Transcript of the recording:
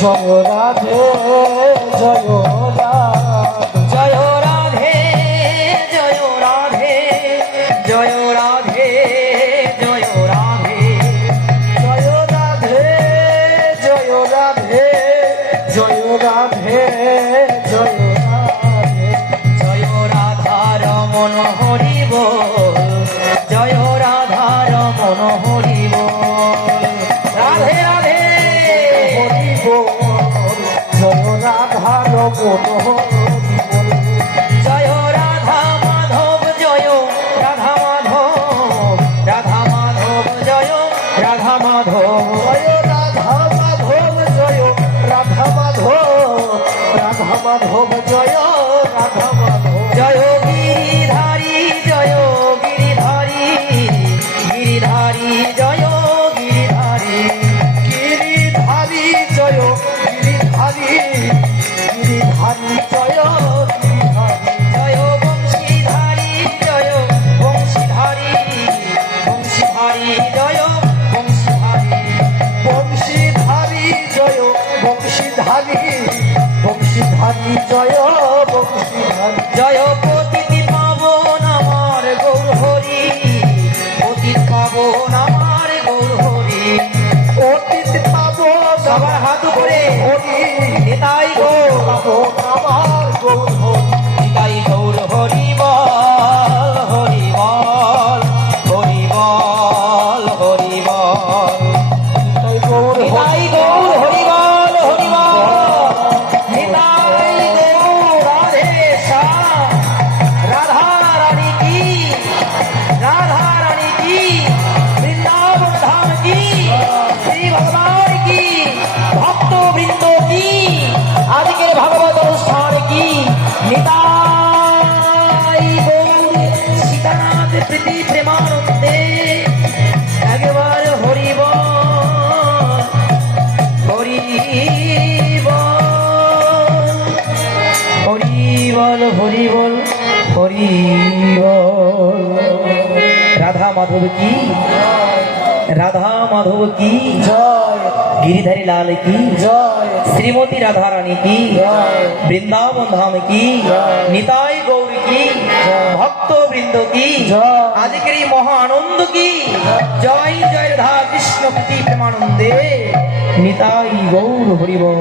জয় রাধে জয় রাধে জয় রাধে জয় রাধে জয় রাধে জয় রাধে জয় রাধে জয় রাধে জয় রাধে জয় রাধা রমন হরি বল জয় রাধা রমন হরি বল রাধে রাধে হরি বল জয় রাধা রমন হরি বল জয় রাধা মাধব জয় রাধা মাধব রাধা মাধব জয় রাধা মাধব জয় রাধা মাধব জয় রাধা মাধব রাধা মাধব জয় রাধা মাধব জয় গিরিধারী জয় গিরিধারী গিরিধারী জয় গিরিধারী গিরিধারী জয় গিরিধারী গিরিধারী জয় গিরিধারী জয় বংশীধারী জয় বংশীধারী বংশীধারী জয় বংশীধারী বংশীধারী জয় বংশীধারী বংশীধারী জয় বংশীধারী জয় পতিত পাবন আমার গৌর হরি পতিত পাবন আমার গৌর হরি অতীত পাবো সবার হাত উপরে হরি নিতাই গৌর পাবো আমার গৌর হরি নিতাই গৌর হরি বল হরি বল হরি বল হরি বল তাই গৌর নিতাই গৌর হরি বল হরি বল নিতাই গৌর রাধে শ্যাম রাধা রানী কি রাধা রানী কি বৃন্দাবন ধাম কি শ্রী ভগবান কি ভক্ত বৃন্দ কি আজকের ভাগবত অনুষ্ঠান কি নিতাই গৌর সীতানাথ প্রীতি প্রেমানন্দে একবার হরি বল হরি বল হরি বল হরি বল হরি বল রাধা মাধব কি রাধা মাধব কি জয় गिरिधरी लाल की জয় श्रीमती राधा रानी की জয় वृंदावन धाम की जय। निताई गौर की जय। भक्त वृंद की जय। आज के महा आनंद की जय जय राधा कृष्ण प्रति प्रेमानंदे निताई गौर हरि बोल।